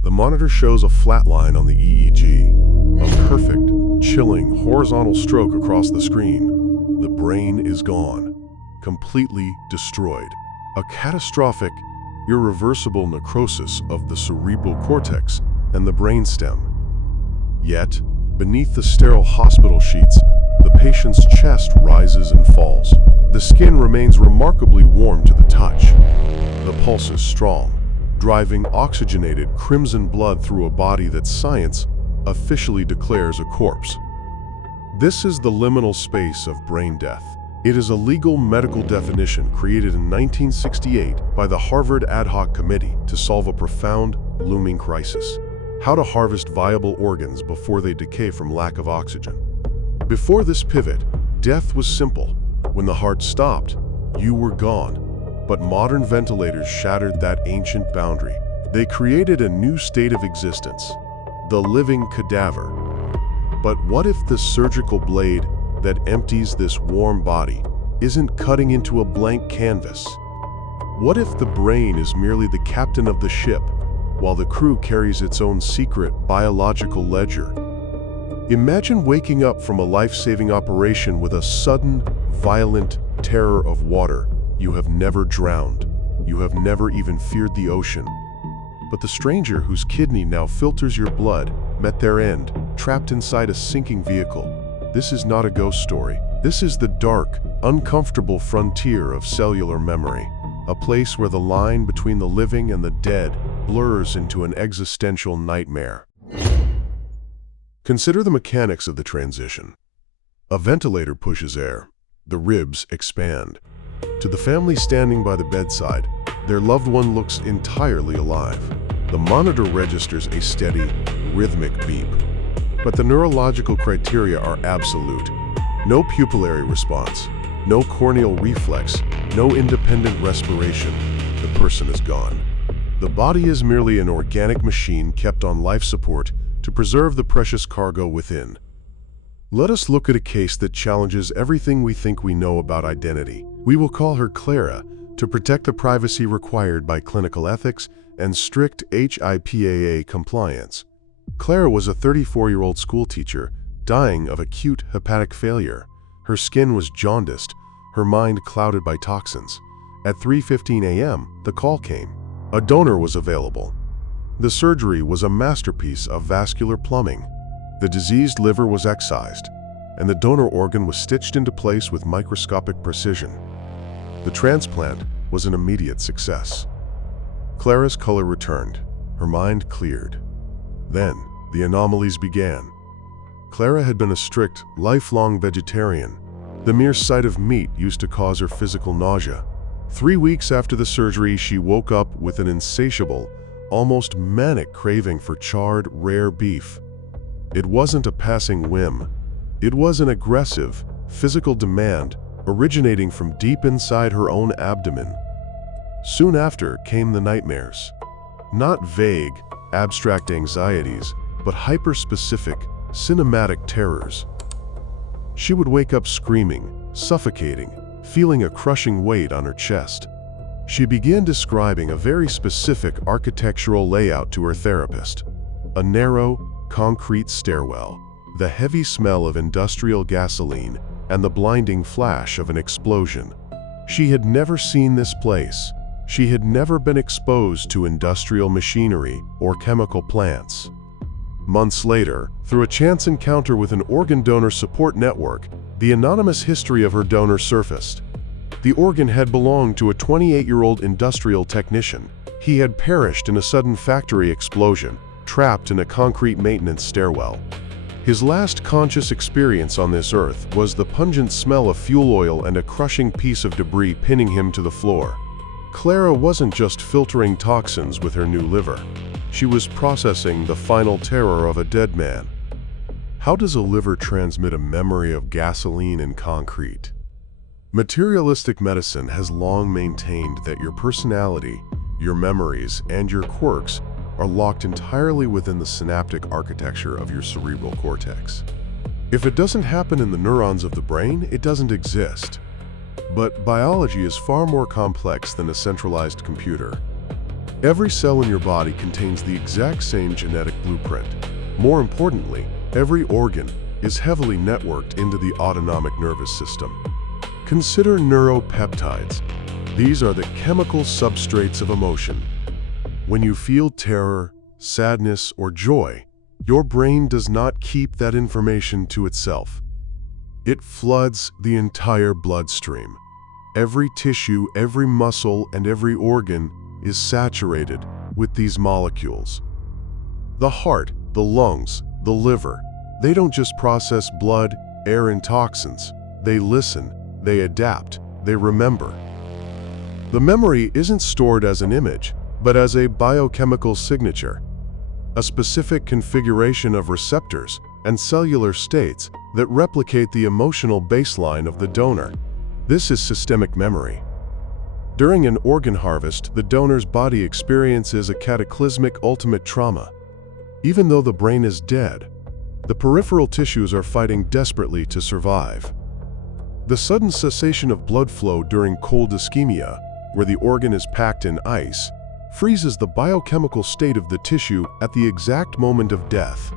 The monitor shows a flat line on the EEG, a perfect, chilling, horizontal stroke across the screen. The brain is gone, completely destroyed. A catastrophic, irreversible necrosis of the cerebral cortex and the brainstem. Yet, beneath the sterile hospital sheets, the patient's chest rises and falls. The skin remains remarkably warm to the touch. The pulse is strong, driving oxygenated crimson blood through a body that science officially declares a corpse. This is the liminal space of brain death. It is a legal medical definition created in 1968 by the Harvard Ad Hoc Committee to solve a profound, looming crisis: how to harvest viable organs before they decay from lack of oxygen. Before this pivot, death was simple. When the heart stopped, you were gone. But modern ventilators shattered that ancient boundary. They created a new state of existence: the living cadaver. But what if the surgical blade that empties this warm body isn't cutting into a blank canvas? What if the brain is merely the captain of the ship, while the crew carries its own secret biological ledger? Imagine waking up from a life-saving operation with a sudden, violent terror of water. You have never drowned. You have never even feared the ocean. But the stranger whose kidney now filters your blood met their end, trapped inside a sinking vehicle. This is not a ghost story. This is the dark, uncomfortable frontier of cellular memory, a place where the line between the living and the dead blurs into an existential nightmare. Consider the mechanics of the transition. A ventilator pushes air. The ribs expand. To the family standing by the bedside, their loved one looks entirely alive. The monitor registers a steady, rhythmic beep. But the neurological criteria are absolute. No pupillary response, no corneal reflex, no independent respiration. The person is gone. The body is merely an organic machine kept on life support to preserve the precious cargo within. Let us look at a case that challenges everything we think we know about identity. We will call her Clara to protect the privacy required by clinical ethics and strict HIPAA compliance. Clara was a 34-year-old schoolteacher dying of acute hepatic failure. Her skin was jaundiced, her mind clouded by toxins. At 3:15 a.m., the call came. A donor was available. The surgery was a masterpiece of vascular plumbing. The diseased liver was excised, and the donor organ was stitched into place with microscopic precision. The transplant was an immediate success. Clara's color returned, her mind cleared. Then, the anomalies began. Clara had been a strict, lifelong vegetarian. The mere sight of meat used to cause her physical nausea. 3 weeks after the surgery, she woke up with an insatiable, almost manic craving for charred, rare beef. It wasn't a passing whim. It was an aggressive, physical demand originating from deep inside her own abdomen. Soon after came the nightmares. Not vague, abstract anxieties, but hyper-specific, cinematic terrors. She would wake up screaming, suffocating, feeling a crushing weight on her chest. She began describing a very specific architectural layout to her therapist: a narrow, concrete stairwell, the heavy smell of industrial gasoline, and the blinding flash of an explosion. She had never seen this place. She had never been exposed to industrial machinery or chemical plants. Months later, through a chance encounter with an organ donor support network, the anonymous history of her donor surfaced. The organ had belonged to a 28-year-old industrial technician. He had perished in a sudden factory explosion, trapped in a concrete maintenance stairwell. His last conscious experience on this earth was the pungent smell of fuel oil and a crushing piece of debris pinning him to the floor. Clara wasn't just filtering toxins with her new liver. She was processing the final terror of a dead man. How does a liver transmit a memory of gasoline and concrete? Materialistic medicine has long maintained that your personality, your memories, and your quirks are locked entirely within the synaptic architecture of your cerebral cortex. If it doesn't happen in the neurons of the brain, it doesn't exist. But biology is far more complex than a centralized computer. Every cell in your body contains the exact same genetic blueprint. More importantly, every organ is heavily networked into the autonomic nervous system. Consider neuropeptides. These are the chemical substrates of emotion. When you feel terror, sadness, or joy, your brain does not keep that information to itself. It floods the entire bloodstream. Every tissue, every muscle, and every organ is saturated with these molecules. The heart, the lungs, the liver, they don't just process blood, air, and toxins. They listen, they adapt, they remember. The memory isn't stored as an image, but as a biochemical signature, a specific configuration of receptors and cellular states that replicate the emotional baseline of the donor. This is systemic memory. During an organ harvest, the donor's body experiences a cataclysmic ultimate trauma. Even though the brain is dead, the peripheral tissues are fighting desperately to survive. The sudden cessation of blood flow during cold ischemia, where the organ is packed in ice, freezes the biochemical state of the tissue at the exact moment of death.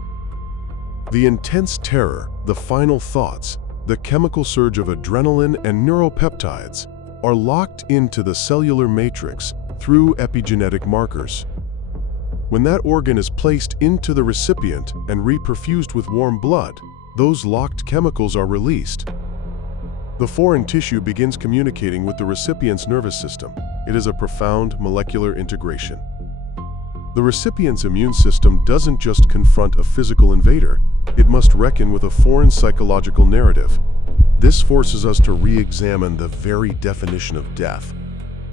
The intense terror, the final thoughts, the chemical surge of adrenaline and neuropeptides are locked into the cellular matrix through epigenetic markers. When that organ is placed into the recipient and reperfused with warm blood, those locked chemicals are released. The foreign tissue begins communicating with the recipient's nervous system. It is a profound molecular integration. The recipient's immune system doesn't just confront a physical invader, it must reckon with a foreign psychological narrative. This forces us to re-examine the very definition of death.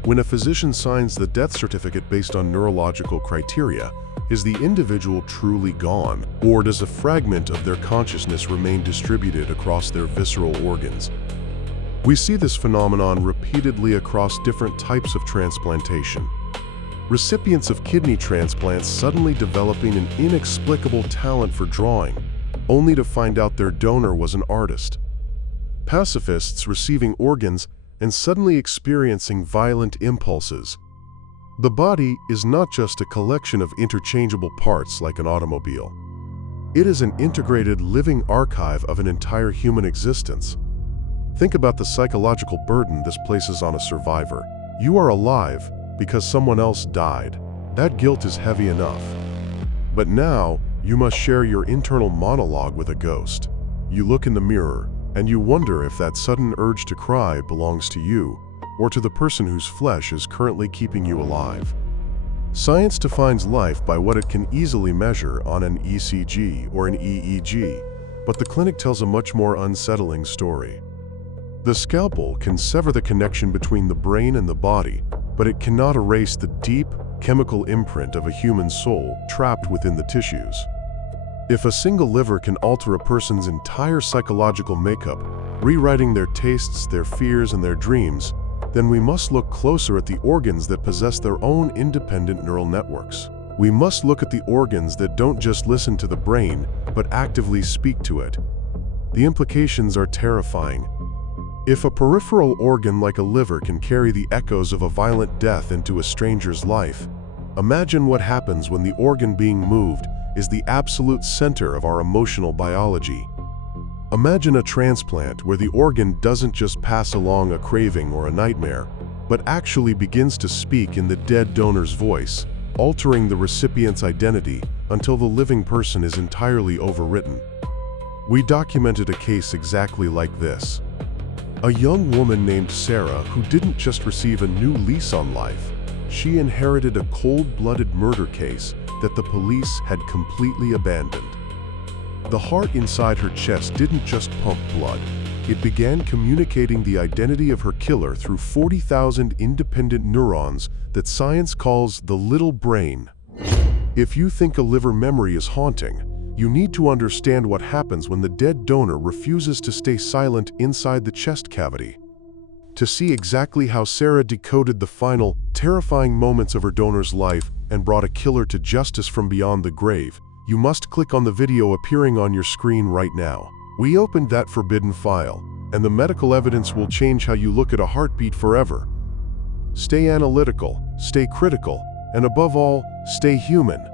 When a physician signs the death certificate based on neurological criteria, is the individual truly gone, or does a fragment of their consciousness remain distributed across their visceral organs? We see this phenomenon repeatedly across different types of transplantation. Recipients of kidney transplants suddenly developing an inexplicable talent for drawing, only to find out their donor was an artist. Pacifists receiving organs and suddenly experiencing violent impulses. The body is not just a collection of interchangeable parts like an automobile. It is an integrated living archive of an entire human existence. Think about the psychological burden this places on a survivor. You are alive because someone else died. That guilt is heavy enough. But now, you must share your internal monologue with a ghost. You look in the mirror, and you wonder if that sudden urge to cry belongs to you, or to the person whose flesh is currently keeping you alive. Science defines life by what it can easily measure on an ECG or an EEG, but the clinic tells a much more unsettling story. The scalpel can sever the connection between the brain and the body, but it cannot erase the deep, chemical imprint of a human soul trapped within the tissues. If a single liver can alter a person's entire psychological makeup, rewriting their tastes, their fears, and their dreams, then we must look closer at the organs that possess their own independent neural networks. We must look at the organs that don't just listen to the brain, but actively speak to it. The implications are terrifying. If a peripheral organ like a liver can carry the echoes of a violent death into a stranger's life, imagine what happens when the organ being moved is the absolute center of our emotional biology. Imagine a transplant where the organ doesn't just pass along a craving or a nightmare, but actually begins to speak in the dead donor's voice, altering the recipient's identity until the living person is entirely overwritten. We documented a case exactly like this. A young woman named Clara who didn't just receive a new lease on life, she inherited a cold-blooded murder case that the police had completely abandoned. The heart inside her chest didn't just pump blood, it began communicating the identity of her killer through 40,000 independent neurons that science calls the little brain. If you think a liver memory is haunting, you need to understand what happens when the dead donor refuses to stay silent inside the chest cavity. To see exactly how Clara decoded the final, terrifying moments of her donor's life and brought a killer to justice from beyond the grave, you must click on the video appearing on your screen right now. We opened that forbidden file, and the medical evidence will change how you look at a heartbeat forever. Stay analytical, stay critical, And above all, stay human.